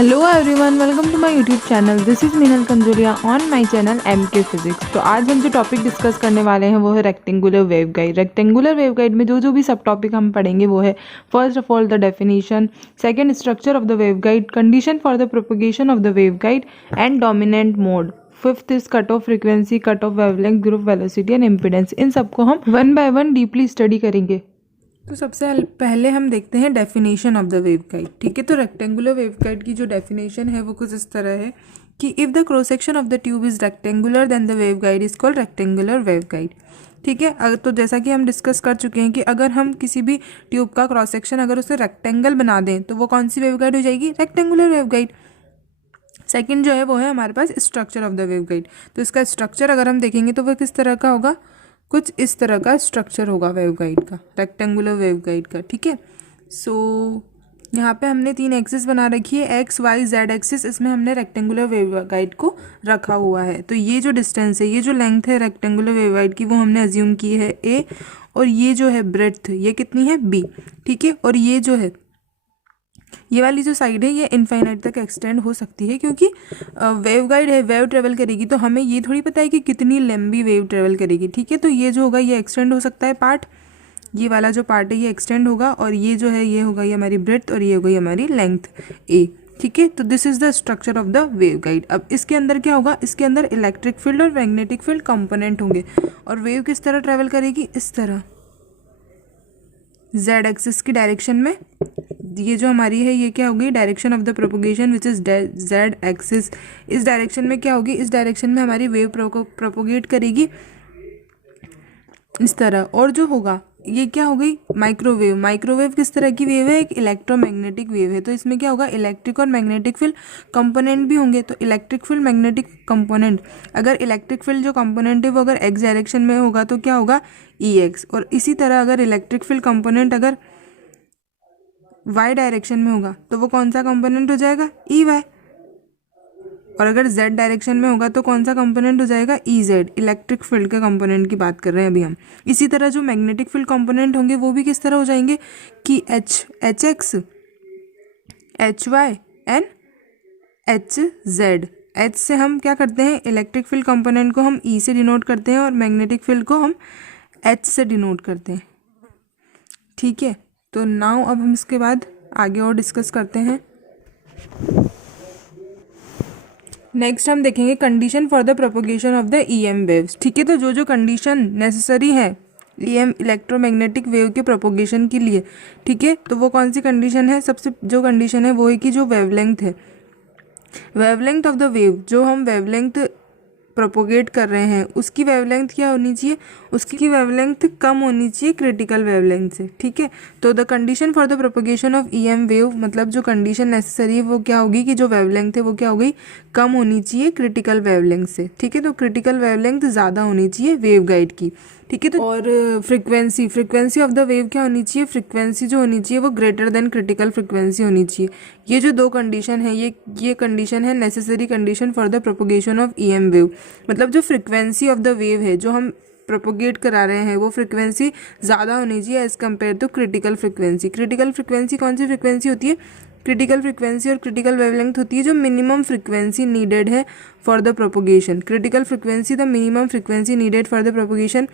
Hello everyone, welcome to my YouTube channel. This is Meenal Kanjolia on my channel MK physics. तो आज हम जो topic discuss करने वाले हैं वो है रेक्टेंगुलर वेवगाइड। रेक्टेंगुलर वेवगाइड में जो भी सब टॉपिक हम पढ़ेंगे वो है first of all the definition, second structure of the waveguide, condition for the propagation of the waveguide and dominant mode. Fifth is cut off frequency, cut off wavelength, group velocity and impedance. इन सबको हम one by one deeply study करेंगे। तो सबसे पहले हम देखते हैं डेफिनेशन ऑफ द वेवगाइड। ठीक है, तो रेक्टेंगुलर वेवगाइड की जो डेफिनेशन है वो कुछ इस तरह है कि if the cross section of the tube is rectangular then the waveguide is called rectangular waveguide. ठीक है, अगर तो जैसा कि हम डिस्कस कर चुके हैं कि अगर हम किसी भी ट्यूब का क्रॉस सेक्शन अगर उसे रेक्टेंगल बना दें तो वो कौन सी वेवगाइड हो जाएगी? Rectangular waveguide. सेकंड जो है वो है हमारे पास स्ट्रक्चर ऑफ द वेवगाइड। तो इसका स्ट्रक्चर अगर हम देखेंगे तो वह किस तरह का होगा? कुछ इस तरह का स्ट्रक्चर होगा वेवगाइड का, रेक्टेंगुलर वेवगाइड का। ठीक है, सो यहाँ पे हमने तीन एक्सिस बना रखी है, एक्स वाई जेड एक्सिस। इसमें हमने रेक्टेंगुलर वेवगाइड को रखा हुआ है। तो ये जो डिस्टेंस है, ये जो लेंथ है रेक्टेंगुलर वेवगाइड की, वो हमने अज्यूम की है ए, और ये जो है ब्रेड्थ ये कितनी है? बी। ठीक है, और ये जो है ये वाली जो साइड है ये इनफाइनाइट तक एक्सटेंड हो सकती है, क्योंकि वेव गाइड है, वेव ट्रेवल करेगी, तो हमें ये थोड़ी पता है कि कितनी लंबी वेव ट्रेवल करेगी। ठीक है, तो ये जो होगा ये एक्सटेंड हो सकता है पार्ट, ये वाला जो पार्ट है ये एक्सटेंड होगा, और ये जो है ये होगा ये हमारी ब्रेड्थ, और ये हो गई हमारी लेंथ ए। ठीक है, तो this is the structure of the wave guide. अब इसके अंदर क्या होगा? इसके अंदर इलेक्ट्रिक फील्ड और मैग्नेटिक फील्ड कंपोनेंट होंगे, और वेव किस तरह ट्रेवल करेगी? इस तरह जेड एक्सिस की डायरेक्शन में। ये जो हमारी है ये क्या होगी? Direction of the propagation which is Z axis. इस डायरेक्शन में क्या होगी? इस डायरेक्शन में हमारी वेव प्रोपोगेट करेगी इस तरह। और जो होगा ये क्या हो गई? माइक्रोवेव। माइक्रोवेव किस तरह की वेव है? एक इलेक्ट्रोमैग्नेटिक वेव है। तो इसमें क्या होगा? इलेक्ट्रिक और मैग्नेटिक फील्ड कंपोनेंट भी होंगे। तो इलेक्ट्रिक फील्ड, मैग्नेटिक कंपोनेंट, अगर इलेक्ट्रिक फील्ड जो कंपोनेंट है वो अगर एक्स डायरेक्शन में होगा तो क्या होगा? E X. और इसी तरह अगर इलेक्ट्रिक फील्ड कंपोनेंट अगर वाई डायरेक्शन में होगा तो वो कौन सा कंपोनेंट हो जाएगा? E Y. और अगर जेड डायरेक्शन में होगा तो कौन सा कंपोनेंट हो जाएगा? E Z. इलेक्ट्रिक फील्ड के कंपोनेंट की बात कर रहे हैं अभी हम। इसी तरह जो मैग्नेटिक फील्ड कंपोनेंट होंगे वो भी किस तरह हो जाएंगे कि H X, H Y and H Z. H से हम क्या करते हैं? इलेक्ट्रिक फील्ड कंपोनेंट को हम ई से डिनोट करते हैं, और मैग्नेटिक फील्ड को हम एच से डिनोट करते हैं। ठीक है, तो नाउ अब हम इसके बाद आगे और डिस्कस करते हैं। नेक्स्ट हम देखेंगे condition for the propagation of the EM waves. ठीक है, तो जो कंडीशन नेसेसरी है ईएम इलेक्ट्रोमैग्नेटिक वेव के प्रोपोगेशन के लिए, ठीक है, तो वो कौन सी कंडीशन है? सबसे जो कंडीशन है वो है कि जो वेवलेंथ है, वेवलेंथ ऑफ द वेव, जो हम वेवलेंथ प्रोपोगेट कर रहे हैं उसकी वेवलेंथ क्या होनी चाहिए? उसकी वेवलेंथ कम होनी चाहिए क्रिटिकल वेवलेंथ से। ठीक है, तो the condition for the propagation of EM wave, मतलब जो कंडीशन नेसेसरी है वो क्या होगी कि जो वेवलेंथ है वो क्या हो गई? कम होनी चाहिए क्रिटिकल वेवलेंथ से। ठीक है, तो क्रिटिकल वेवलेंथ ज़्यादा होनी चाहिए वेव गाइड की। ठीक है, तो और फ्रीक्वेंसी ऑफ द वेव क्या होनी चाहिए? फ्रीक्वेंसी जो होनी चाहिए वो ग्रेटर देन क्रिटिकल फ्रीक्वेंसी होनी चाहिए। ये जो दो कंडीशन है ये कंडीशन है necessary condition for the propagation of EM wave. मतलब जो फ्रीक्वेंसी ऑफ द वेव है जो हम प्रोपोगेट करा रहे हैं वो फ्रीक्वेंसी ज़्यादा होनी चाहिए as compare to critical frequency. Critical frequency कौन सी फ्रीक्वेंसी होती है? क्रिटिकल फ्रीक्वेंसी और क्रिटिकल वेवलेंथ होती है जो मिनिमम फ्रीक्वेंसी नीडेड है for the propagation. Critical frequency the minimum frequency needed for the propagation,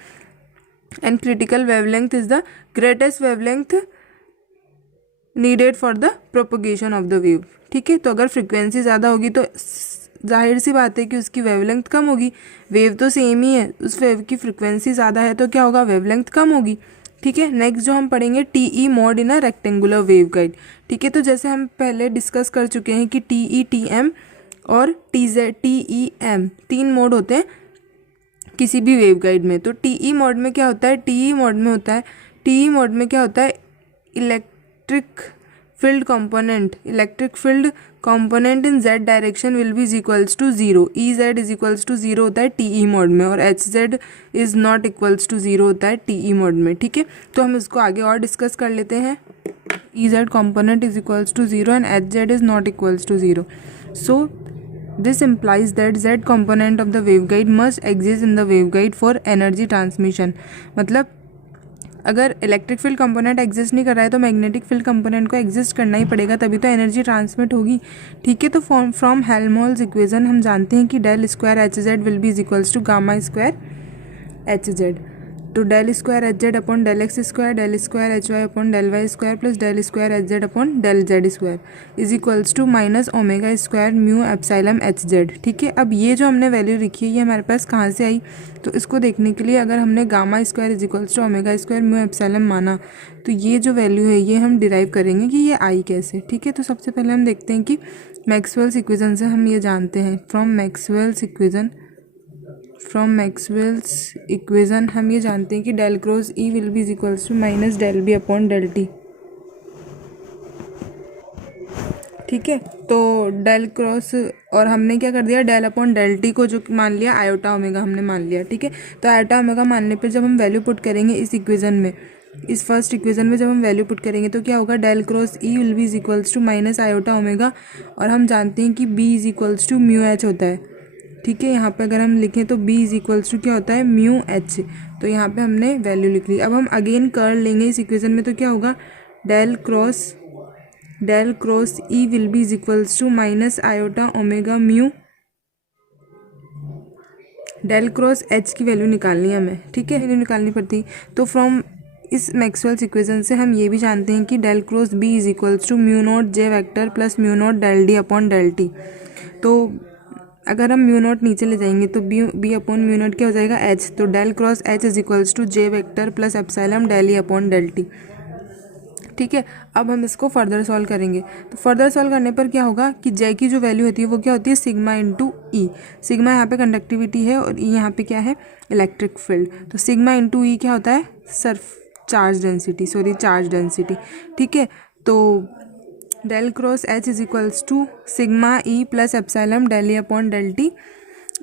and critical wavelength is the greatest wavelength needed for the propagation of the wave. ठीक है, तो अगर frequency ज़्यादा होगी तो जाहिर सी बात है कि उसकी वेवलेंथ कम होगी। वेव तो सेम ही है, उस वेव की फ्रीक्वेंसी ज़्यादा है तो क्या होगा? वेवलेंथ कम होगी। ठीक है, नेक्स्ट जो हम पढ़ेंगे TE mode in a rectangular wave guide. ठीक है, तो जैसे हम पहले डिस्कस कर चुके हैं कि टीई, टीएम और टीजेड, टीईएम तीन मोड होते हैं किसी भी वेव गाइड में। तो टीई मोड में क्या होता है? टीई मोड में क्या होता है? Electric field component in Z direction will be is equals to zero. E Z is equals to zero होता है टीई मोड में, और H Z is not equals to zero होता है टीई मोड में। ठीक है, तो हम इसको आगे और डिस्कस कर लेते हैं। E Z component is equals to zero and H Z is not equals to zero. So this implies that z component of the waveguide must exist in the waveguide for energy transmission। मतलब अगर electric field component exist नहीं कर रहा है तो magnetic field component को exist करना ही पड़ेगा, तभी तो एनर्जी ट्रांसमिट होगी। ठीक है, तो फ्रॉम हेल्महोल्ट्ज़ इक्वेशन हम जानते हैं कि del square H Z will be is equals to gamma square H Z. तो del square H Z upon del x square del square H Y upon del Y square plus del square H Z upon del Z square is equals to minus omega square mu epsilon H Z. ठीक है, अब ये जो हमने value लिखी है ये हमारे पास कहाँ से आई, तो इसको देखने के लिए अगर हमने gamma square is equals to omega square mu epsilon माना तो ये जो वैल्यू है ये हम डिराइव करेंगे कि ये आई कैसे। ठीक है, तो सबसे पहले हम देखते हैं कि मैक्सवेल्स इक्वेशन से हम ये जानते हैं, फ्रॉम मैक्सवेल्स इक्वेशन हम ये जानते हैं कि del cross E will be is equals to minus del B upon del T. ठीक है, तो डेल क्रॉस और हमने क्या कर दिया, डेल अपॉन डेल टी को जो मान लिया आयोटा ओमेगा हमने मान लिया। ठीक है, तो आयोटा ओमेगा मानने पर जब हम वैल्यू पुट करेंगे इस इक्वेशन में, इस फर्स्ट इक्वेशन में जब हम वैल्यू पुट करेंगे तो क्या होगा, del cross E will be is equals to minus iota omega, और हम जानते हैं कि B is equals to mu H होता है। ठीक है, यहाँ पे अगर हम लिखें तो b इज इक्वल्स टू क्या होता है, म्यू एच। तो यहाँ पे हमने वैल्यू लिख ली। अब हम अगेन कर लेंगे इस इक्वेशन में, तो क्या होगा, del cross E will be is equals to minus iota omega mu, del cross H की वैल्यू निकालनी है हमें। ठीक है, वैल्यू निकालनी पड़ती। तो फ्रॉम इस मैक्सवेल्स इक्वेशन से हम ये भी जानते हैं कि del cross b is equals to mu naught J vector plus mu naught del D upon del T. तो अगर हम म्यू नॉट नीचे ले जाएंगे तो बी अपॉन म्यू नॉट क्या हो जाएगा, एच। तो del cross H is equals to J vector plus epsilon del E upon del T. ठीक है, अब हम इसको फर्दर सॉल्व करेंगे। तो फर्दर सॉल्व करने पर क्या होगा कि जे की जो वैल्यू होती है वो क्या होती है, सिग्मा इंटू ई। सिग्मा यहाँ पे कंडक्टिविटी है और ई यहाँ पे क्या है, इलेक्ट्रिक फील्ड। तो सिग्मा इंटू ई क्या होता है, चार्ज डेंसिटी। ठीक है, तो del cross H is equals to sigma E plus epsilon del E upon del T.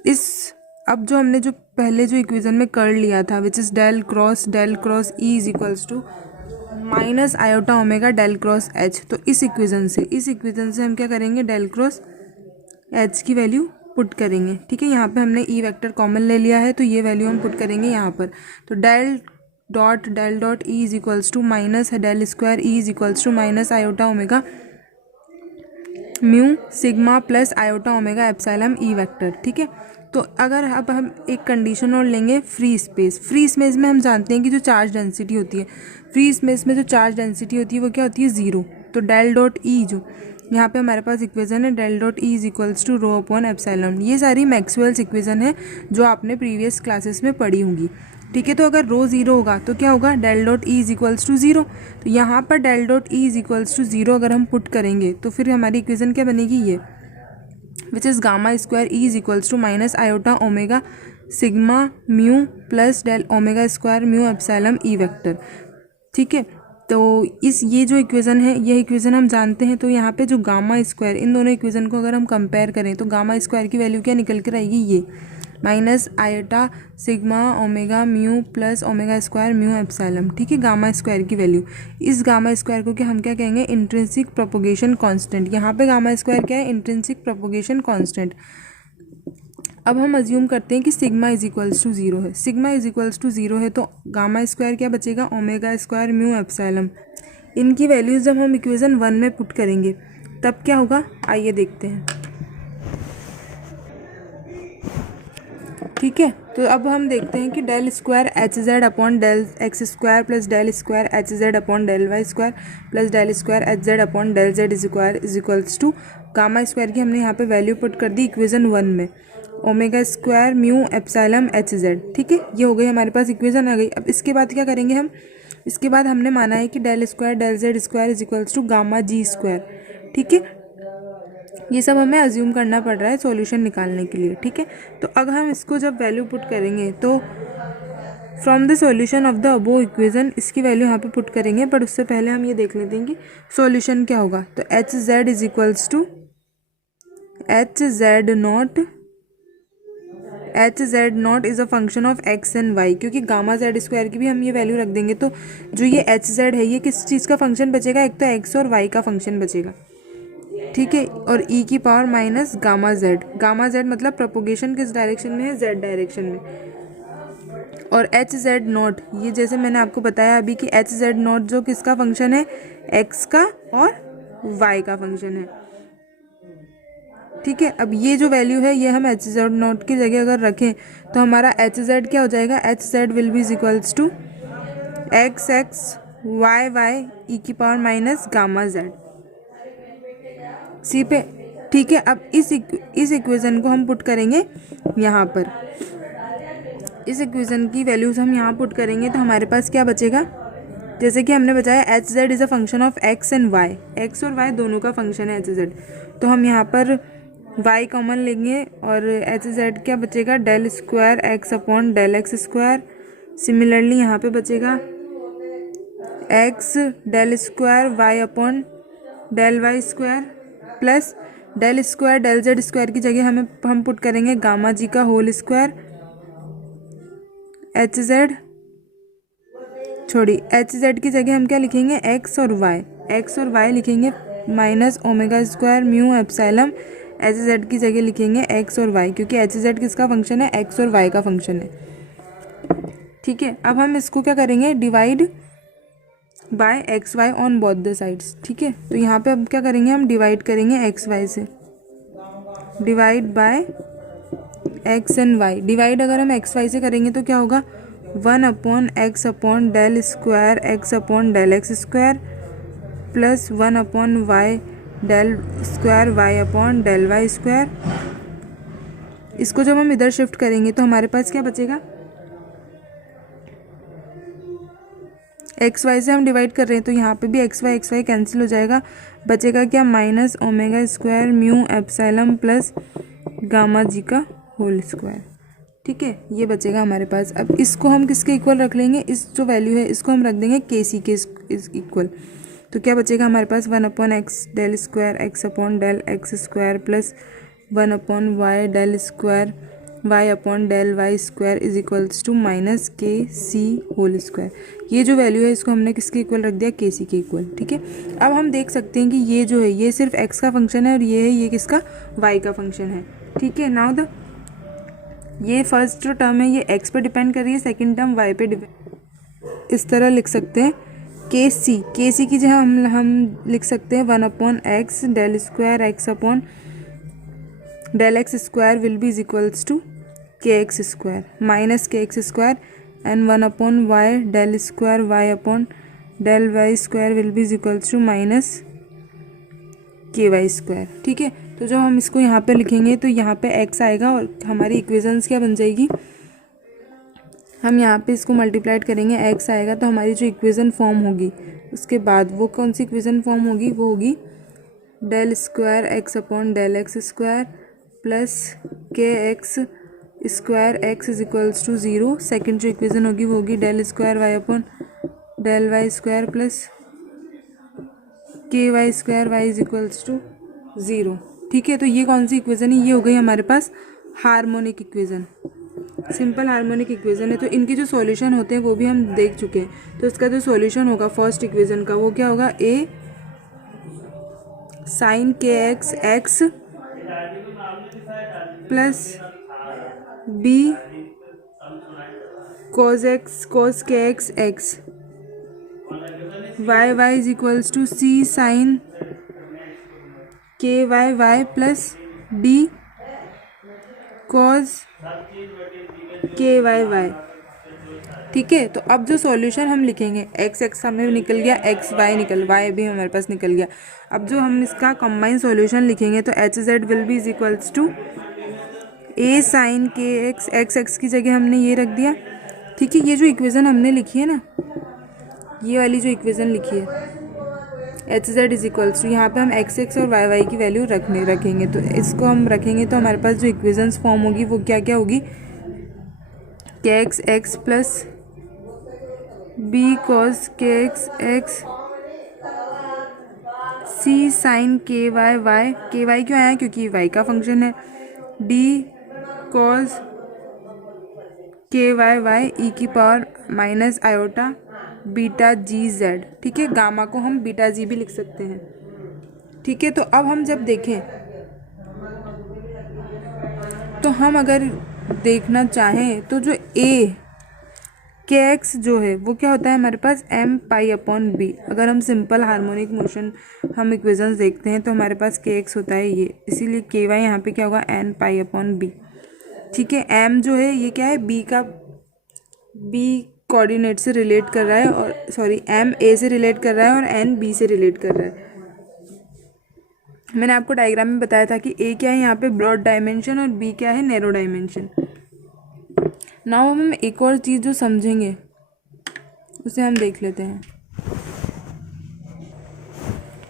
इस अब जो हमने जो पहले जो इक्वेशन में कर लिया था which is del cross E is equals to minus iota omega del cross H. तो इस इक्वेशन से हम क्या करेंगे, डेल क्रॉस एच की वैल्यू पुट करेंगे। ठीक है, यहाँ पे हमने ई वेक्टर कॉमन ले लिया है तो ये वैल्यू हम पुट करेंगे यहाँ पर। तो del dot E is equals to minus del square E is equals to minus iota omega mu sigma plus iota omega epsilon E vector. ठीक है, तो अगर अब हम एक कंडीशन और लेंगे, फ्री स्पेस में हम जानते हैं कि जो चार्ज डेंसिटी होती है, फ्री स्पेस में जो चार्ज डेंसिटी होती है वो क्या होती है, ज़ीरो। तो डेल डॉट ई जो यहाँ पे हमारे पास इक्वेशन है, del dot E is equals to rho upon epsilon. ये सारी मैक्सवेल्स इक्वेशन है जो आपने प्रीवियस क्लासेस में पढ़ी होंगी। ठीक है, तो अगर रो ज़ीरो होगा तो क्या होगा, del dot E is equals to zero. तो यहाँ पर del dot E is equals to zero अगर हम पुट करेंगे तो फिर हमारी इक्वेशन क्या बनेगी, ये which is gamma square E is equals to minus iota omega sigma mu plus del omega square mu epsilon E vector. ठीक है, तो ये जो इक्वेशन है ये इक्वेशन हम जानते हैं। तो यहाँ पे जो गामा स्क्वायर, इन दोनों इक्वेशन को अगर हम कंपेयर करें तो गामा स्क्वायर की वैल्यू क्या निकल कर आएगी, ये minus iota sigma omega mu plus omega square mu epsilon. ठीक है, गामा स्क्वायर की वैल्यू, इस गामा स्क्वायर को क्या हम क्या कहेंगे, इंट्रिंसिक प्रोपोगेशन कांस्टेंट। यहाँ पे गामा स्क्वायर क्या है, इंट्रिंसिक प्रोपोगेशन कांस्टेंट। अब हम अज्यूम करते हैं कि sigma is equals to zero है। Sigma is equals to zero है तो गामा स्क्वायर क्या बचेगा, ओमेगा स्क्वायर म्यू एप्सिलॉन। इनकी वैल्यूज़ जब हम इक्वेशन 1 में पुट करेंगे तब क्या होगा, आइए देखते हैं। ठीक है, तो अब हम देखते हैं कि del square H Z upon del x square plus del square H Z upon del Y square plus del square H Z upon del Z square is equals to gamma square की हमने यहाँ पे value put कर the equation 1 में, omega square mu epsilon H Z. ठीक है, ये हो गई हमारे पास इक्वेशन आ गई। अब इसके बाद क्या करेंगे हम, इसके बाद हमने माना है कि del square del Z square is equals to gamma G square. ठीक है, ये सब हमें अज्यूम करना पड़ रहा है सॉल्यूशन निकालने के लिए। ठीक है, तो अब हम इसको जब वैल्यू पुट करेंगे तो from the solution of the above equation इसकी वैल्यू यहाँ पे पुट करेंगे, बट उससे पहले हम ये देख लेते हैं कि सॉल्यूशन क्या होगा। तो H Z is equals to H Z naught is a function of X and Y, क्योंकि गामा जेड स्क्वायर की भी हम ये वैल्यू रख देंगे तो जो ये एच जेड है ये किस चीज़ का फंक्शन बचेगा, एक तो एक्स और वाई का फंक्शन बचेगा। ठीक है, और ई की पावर माइनस गामा जेड मतलब प्रोपोगेशन किस डायरेक्शन में है, जेड डायरेक्शन में। और एच जेड नॉट, ये जैसे मैंने आपको बताया अभी कि एच जेड नॉट जो किसका फंक्शन है, एक्स का और वाई का फंक्शन है। ठीक है, अब ये जो वैल्यू है ये हम एच जेड नॉट की जगह अगर रखें तो हमारा एच जेड क्या हो जाएगा, H Z will be equals to X X Y Y ई की power minus gamma Z C पे। ठीक है, अब इस इक्वेशन को हम पुट करेंगे यहाँ पर, इस इक्वेशन की वैल्यूज हम यहाँ पुट करेंगे तो हमारे पास क्या बचेगा, जैसे कि हमने बताया H Z is a function of X and Y, X और वाई दोनों का फंक्शन है एच जेड, तो हम यहाँ पर वाई कॉमन लेंगे और एच जेड क्या बचेगा, del square x upon del x square. Similarly यहाँ पे बचेगा X del square Y upon del Y square plus del square del Z square की जगह हम पुट करेंगे गामा जी का होल स्क्वायर, एच जेड छोड़ी एच जेड की जगह हम क्या लिखेंगे, एक्स और वाई लिखेंगे minus omega square mu epsilon, H Z की जगह लिखेंगे एक्स और वाई, क्योंकि एच जेड किसका फंक्शन है, एक्स और वाई का फंक्शन है। ठीक है, अब हम इसको क्या करेंगे, divide by X Y on both the sides. ठीक है, तो यहाँ पे अब क्या करेंगे, हम डिवाइड करेंगे एक्स वाई से, divide by X and Y. Divide अगर हम एक्स वाई से करेंगे तो क्या होगा, 1 upon X upon del square x upon del x square plus 1 upon Y del square Y upon del Y square. इसको जब हम इधर शिफ्ट करेंगे तो हमारे पास क्या बचेगा, एक्स वाई से हम डिवाइड कर रहे हैं तो यहाँ पे भी एक्स वाई कैंसिल हो जाएगा, बचेगा क्या, minus omega square mu epsilon plus gamma G का होल स्क्वायर। ठीक है, ये बचेगा हमारे पास। अब इसको हम किसके इक्वल रख लेंगे, इस जो वैल्यू है इसको हम रख देंगे के सी के इक्वल, तो क्या बचेगा हमारे पास, 1 upon x del square x upon del x square plus 1 upon Y del square Y upon del Y square is equals to minus K C whole square. ये जो वैल्यू है इसको हमने किसके इक्वल रख दिया, के सी के इक्वल। ठीक है, अब हम देख सकते हैं कि ये जो है ये सिर्फ एक्स का फंक्शन है और ये है ये किसका, वाई का फंक्शन है। ठीक है, नाउ द ये फर्स्ट जो टर्म है ये एक्स पे डिपेंड कर रही है, सेकंड टर्म वाई पे डिपेंड, इस तरह लिख सकते हैं के सी की जगह हम लिख सकते हैं 1 upon x del square x upon del x square will be is equals to k x square minus k x square and 1 upon Y del square Y upon del Y square will be is equals to minus k Y square. ठीक है, तो जब हम इसको यहाँ पे लिखेंगे तो यहाँ पे x आएगा और हमारी इक्वेशंस क्या बन जाएगी, हम यहाँ पे इसको मल्टीप्लाइड करेंगे, x आएगा तो हमारी जो इक्वेशन फॉर्म होगी उसके बाद वो कौन सी इक्वेशन फॉर्म होगी, वो होगी del square x upon del x square plus K x square X is equals to 0। Second जो इक्वेशन होगी वो होगी del square Y upon del Y square plus के Y square Y is equals to 0। ठीक है, तो ये कौन सी इक्वेशन है, ये हो गई हमारे पास harmonic equation, simple harmonic equation है। तो इनके जो सॉल्यूशन होते हैं वो भी हम देख चुके हैं। तो इसका जो सॉल्यूशन होगा फर्स्ट इक्वेशन का वो क्या होगा, ए साइन के x x plus B cos X cos K x X Y Y is equals to C sine के Y Y plus D cos K Y Y. ठीक है, तो अब जो सॉल्यूशन हम लिखेंगे एक्स एक्स हमें निकल गया, एक्स वाई वाई भी हमारे पास निकल गया। अब जो हम इसका कंबाइन सॉल्यूशन लिखेंगे तो H Z will be is equals to A sine के एक्स एक्स एक्स की जगह हमने ये रख दिया। ठीक है, ये जो इक्वेशन हमने लिखी है ना, ये वाली जो इक्वेशन लिखी है H Z is equals to, यहाँ पे हम एक्स एक्स और वाई वाई की वैल्यू रखेंगे। तो इसको हम रखेंगे तो हमारे पास जो इक्वेशंस फॉर्म होगी वो क्या क्या होगी, k x x plus B cos k x x C sine के वाई क्यों आया, क्योंकि वाई का फंक्शन है, डी कॉस के वाई ई की power minus iota beta g z. ठीक है, गामा को हम बीटा जी भी लिख सकते हैं। ठीक है, तो अब हम जब देखें तो हम अगर देखना चाहें तो जो ए के एक्स जो है वो क्या होता है हमारे पास एम पाई अपॉन बी। अगर हम सिंपल हार्मोनिक मोशन हम इक्वेशंस देखते हैं तो हमारे पास के एक्स होता है ये, इसीलिए के वाई यहाँ पे क्या होगा एन पाई अपॉन बी। ठीक है, एम जो है ये क्या है बी कोऑर्डिनेट से रिलेट कर रहा है, और सॉरी एम ए से रिलेट कर रहा है और एन बी से रिलेट कर रहा है। मैंने आपको डायग्राम में बताया था कि ए क्या है यहाँ पे ब्रॉड डायमेंशन और बी क्या है नैरो डायमेंशन। नाउ हम एक और चीज़ जो समझेंगे उसे हम देख लेते हैं।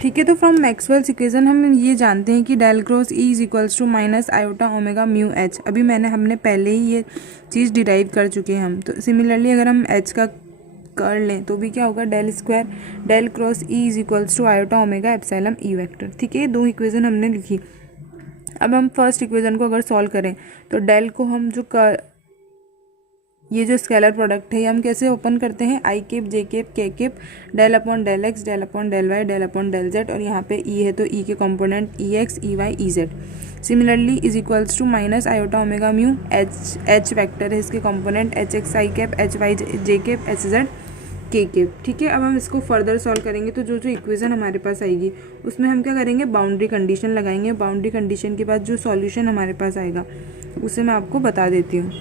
ठीक है, तो फ्रॉम मैक्सवेल्स इक्वेशन हम ये जानते हैं कि del cross E is equals to minus iota omega mu H. अभी हमने पहले ही ये चीज़ डिराइव कर चुके हैं हम। तो सिमिलरली अगर हम एच का कर लें तो भी क्या होगा del square del cross E is equals to iota omega epsilon E vector. ठीक है, ये दो इक्वेशन हमने लिखी। अब हम फर्स्ट इक्वेशन को अगर सॉल्व करें तो डेल को हम ये जो स्केलर प्रोडक्ट है ये हम कैसे ओपन करते हैं, I cap J cap K cap del upon del X del upon del Y del upon del Z, और यहाँ पे ई है तो ई के component E X E Y E Z. Similarly is equals to minus iota omega mu H vector है, इसके component H X I cap H Y J cap H Z K cap. ठीक है, अब हम इसको further solve करेंगे तो जो इक्वेशन हमारे पास आएगी उसमें हम क्या करेंगे बाउंड्री कंडीशन लगाएंगे। बाउंड्री कंडीशन के बाद जो सॉल्यूशन हमारे पास आएगा उसे मैं आपको बता देती हूँ।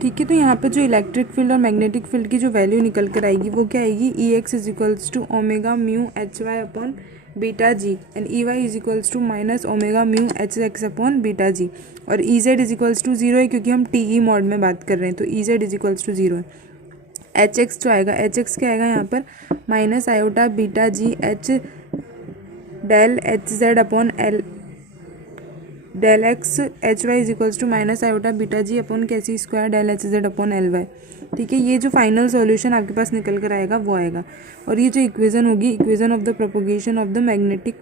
ठीक है, तो यहाँ पे जो इलेक्ट्रिक फील्ड और मैग्नेटिक फील्ड की जो वैल्यू निकल कर आएगी वो क्या आएगी, E X is equals to omega mu H Y upon beta G and E Y is equals to minus omega mu H X upon beta G, और E Z is equals to zero है क्योंकि हम T E mod में बात कर रहे हैं तो E Z is equals to zero है। एच एक्स जो आएगा एच एक्स क्या आएगा यहाँ पर minus iota beta G H del H Z upon L del X H Y is equals to minus iota beta G upon K C square del H Z upon L Y. ठीक है, ये जो final solution आपके पास निकल कर आएगा वो आएगा, और ये जो इक्वेशन होगी equation of the propagation of the magnetic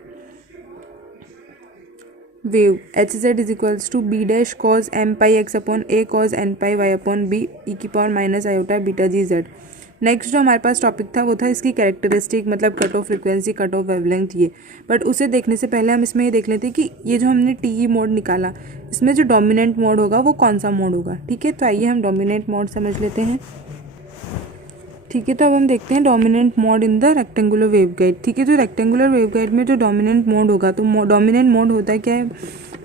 wave H Z is equals to B dash cos m pi x upon a cos n pi y upon b e की power minus iota beta g z. Next जो हमारे पास topic था वो था इसकी characteristic, मतलब cut off frequency cut off wavelength ये। But उसे देखने से पहले हम इसमें ये देख लेते हैं कि ये जो हमने टी मोड निकाला इसमें जो डोमिनेंट मोड होगा वो कौन सा मोड होगा। ठीक है, तो आइए हम डोमिनेंट मोड समझ लेते हैं। ठीक है, तो अब हम देखते हैं dominant mode in the rectangular waveguide. ठीक है, जो रेक्टेंगुलर वेवगाइड में जो डोमिनेंट मोड होगा तो डोमिनेंट मोड होता है क्या है,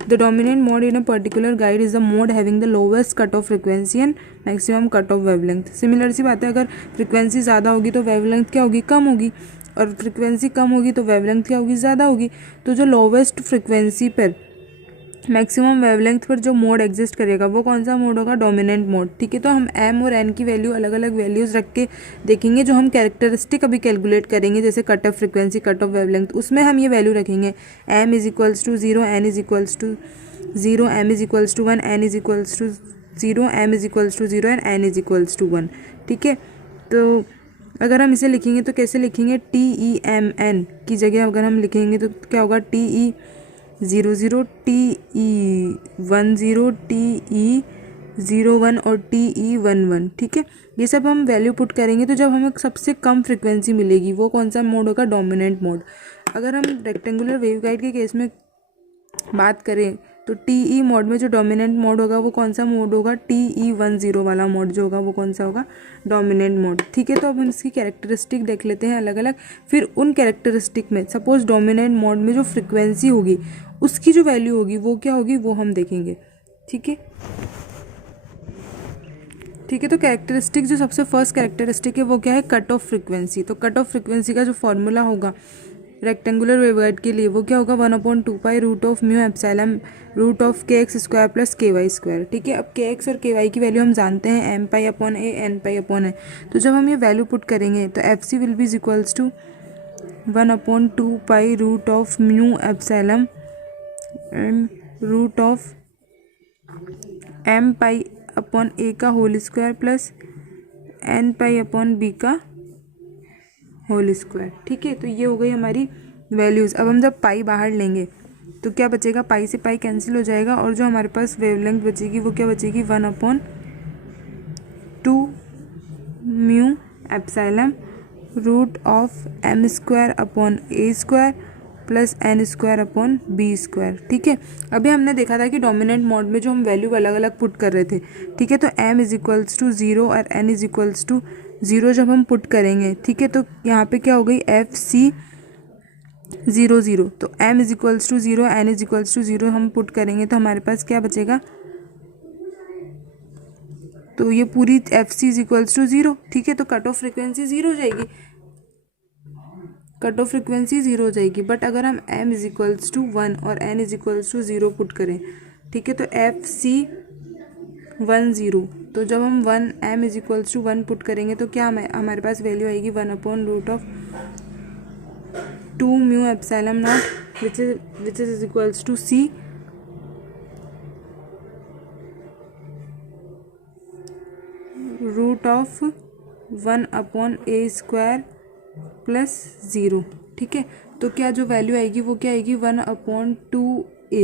the dominant mode in a particular guide is the mode having the lowest cut off frequency and maximum cut off wavelength. Similar सी बात है, अगर फ्रिक्वेंसी ज़्यादा होगी तो वेवलेंथ क्या होगी कम होगी, और फ्रिक्वेंसी कम होगी तो वेवलेंथ क्या होगी ज़्यादा होगी। तो जो लोवेस्ट फ्रिक्वेंसी पर मैक्सिमम वेवलेंथ पर जो मोड एग्जिस्ट करेगा वो कौन सा मोड होगा, डोमिनेंट मोड। ठीक है, तो हम एम और एन की वैल्यू अलग अलग वैल्यूज़ रख के देखेंगे। जो हम कैरेक्टरिस्टिक अभी कैलकुलेट करेंगे जैसे cut off frequency cut off wavelength उसमें हम ये वैल्यू रखेंगे m is equals to zero n is equals to zero m is equals to one n is equals to zero m is equals to zero and n is equals to one. ठीक है, तो अगर हम इसे लिखेंगे तो कैसे लिखेंगे, टी ई एम एन की जगह अगर हम लिखेंगे तो क्या होगा टी ई 00 TE10 TE01 और TE11। ठीक है, ये सब हम वैल्यू पुट करेंगे तो जब हमें सबसे कम फ्रिक्वेंसी मिलेगी वो कौन सा मोड होगा, डोमिनेंट मोड। अगर हम रेक्टेंगुलर वेवगाइड के केस में बात करें तो टीई मोड में जो डोमिनेंट मोड होगा वो कौन सा मोड होगा, TE10 वाला मोड जो होगा वो कौन सा होगा, डोमिनेंट मोड। ठीक है, तो अब हम इसकी कैरेक्टरिस्टिक देख लेते हैं अलग अलग। फिर उन कैरेक्टरिस्टिक में सपोज डोमिनेंट मोड में जो फ्रिक्वेंसी होगी उसकी जो वैल्यू होगी वो क्या होगी वो हम देखेंगे। ठीक है, ठीक है, तो कैरेक्टरिस्टिक जो सबसे फर्स्ट कैरेक्टरिस्टिक है वो क्या है, कट ऑफ फ्रिक्वेंसी। तो कट ऑफ फ्रिक्वेंसी का जो फॉर्मूला होगा रेक्टेंगुलर वेवगाइड के लिए वो क्या होगा, 1/2 root of mu epsilon root of k x square plus के वाई स्क्वायर। ठीक है, अब के एक्स और के वाई की वैल्यू हम जानते हैं M pi upon A N pi upon A. तो जब हम ये वैल्यू पुट करेंगे तो F C will be is equals to 1/2 root of mu epsilon and root of M pi upon A का whole square plus N pi upon B का whole square. ठीक है, तो ये हो गई हमारी वैल्यूज़। अब हम जब पाई बाहर लेंगे तो क्या बचेगा, पाई से पाई कैंसिल हो जाएगा और जो हमारे पास वेवलेंथ बचेगी वो क्या बचेगी, 1/2 mu epsilon root of m square upon a square plus n square upon b square. ठीक है, अभी हमने देखा था कि डोमिनेंट मोड में जो हम वैल्यू अलग अलग पुट कर रहे थे, ठीक है, तो m इज इक्वल्स टू 0 और n इज इक्वल्स टू 0 जब हम पुट करेंगे, ठीक है, तो यहाँ पे क्या हो गई एफ सी 0 0, तो m is equals to 0 n is equals to 0 हम पुट करेंगे तो हमारे पास क्या बचेगा, तो ये पूरी f c is equals to 0। ठीक है, तो कट ऑफ फ्रिक्वेंसी 0 हो जाएगी, कट ऑफ फ्रिक्वेंसी 0 हो जाएगी। बट अगर हम m इज इक्वल्स टू 1 और n is equals to 0 put करें, ठीक है, तो एफ सी 1 0, तो जब हम 1 m is equals to 1 put करेंगे तो क्या हमारे पास वैल्यू आएगी 1 upon root of 2 mu epsilon naught which is equals to c root of 1 upon a square plus 0। ठीक है, तो क्या जो वैल्यू आएगी वो क्या आएगी 1 अपॉन 2a,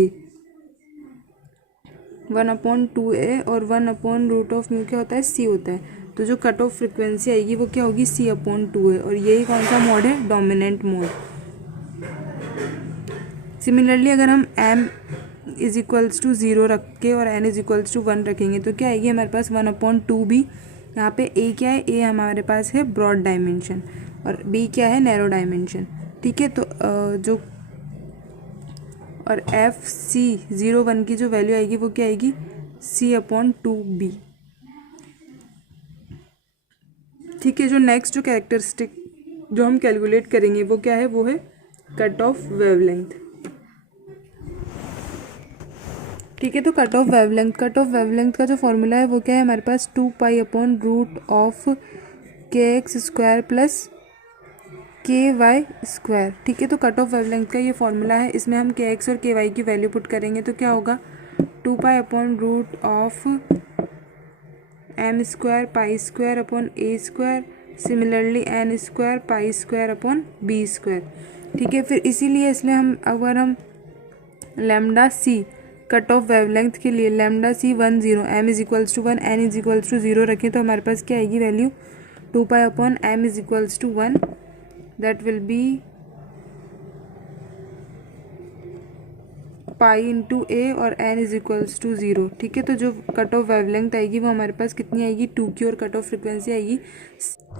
1 अपॉन 2a और 1 अपॉन रूट ऑफ म्यू क्या होता है c होता है, तो जो कट ऑफ फ्रिक्वेंसी आएगी वो क्या होगी c अपॉन 2a, और यही कौन सा मोड है, डोमिनेंट मोड। सिमिलरली अगर हम m इज इक्वल्स टू 0 रख के और n इज इक्वल्स टू 1 रखेंगे तो क्या आएगी हमारे पास 1 अपॉन 2b। यहाँ पे a क्या है, a हमारे पास है ब्रॉड डायमेंशन और b क्या है, नैरो डायमेंशन। ठीक है, तो जो और एफ सी 0 1 की जो वैल्यू आएगी वो क्या आएगी c अपॉन 2b। ठीक है, जो नेक्स्ट जो कैरेक्टरिस्टिक जो हम कैलकुलेट करेंगे वो क्या है, वो है कट ऑफ वेवलेंथ। ठीक है, तो कट ऑफ वेवलेंथ का जो फॉर्मूला है वो क्या है हमारे पास 2 pi upon root of k x square plus के वाई स्क्वायर। ठीक है, तो कट ऑफ वेवलेंथ का ये फॉर्मूला है, इसमें हम के एक्स और के वाई की वैल्यू पुट करेंगे तो क्या होगा 2 pi upon root of m square pi square upon a square, similarly n square pi square upon b square. ठीक है, फिर इसीलिए इसलिए हम अगर हम lambda c cut off wavelength के लिए lambda c 1 0 m is equals to 1 n is equals to 0 रखें तो हमारे पास क्या आएगी वैल्यू 2 pi upon m is equals to 1, that will B pi into ए और एन इज इक्वल्स टू 0। ठीक है, तो जो कट ऑफ वेवलेंथ आएगी वो हमारे पास कितनी आएगी 2 की, और कट ऑफ फ्रिक्वेंसी आएगी।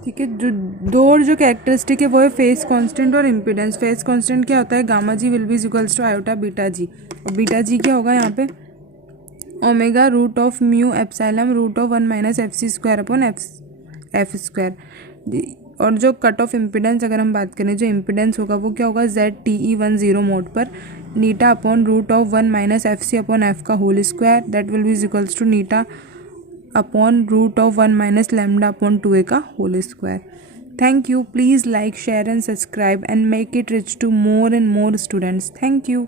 ठीक है, जो दो और जो कैरेक्टरिस्टिक है वो है फेस कांस्टेंट और इम्पीडेंस। फेस कांस्टेंट क्या होता है, gamma G will be equals to iota beta G, और बीटा जी क्या होगा यहाँ पे omega root of mu epsilon root of 1 minus F C square upon F square. और जो कट ऑफ इम्पीडेंस अगर हम बात करें, जो इम्पीडेंस होगा वो क्या होगा ZTE10 मोड पर eta upon root of 1 minus F C upon F का whole square, that will be equals to eta upon root of 1 minus lambda upon 2a का whole square. Thank you. Please like, share and subscribe and make it reach to more and more students. Thank you.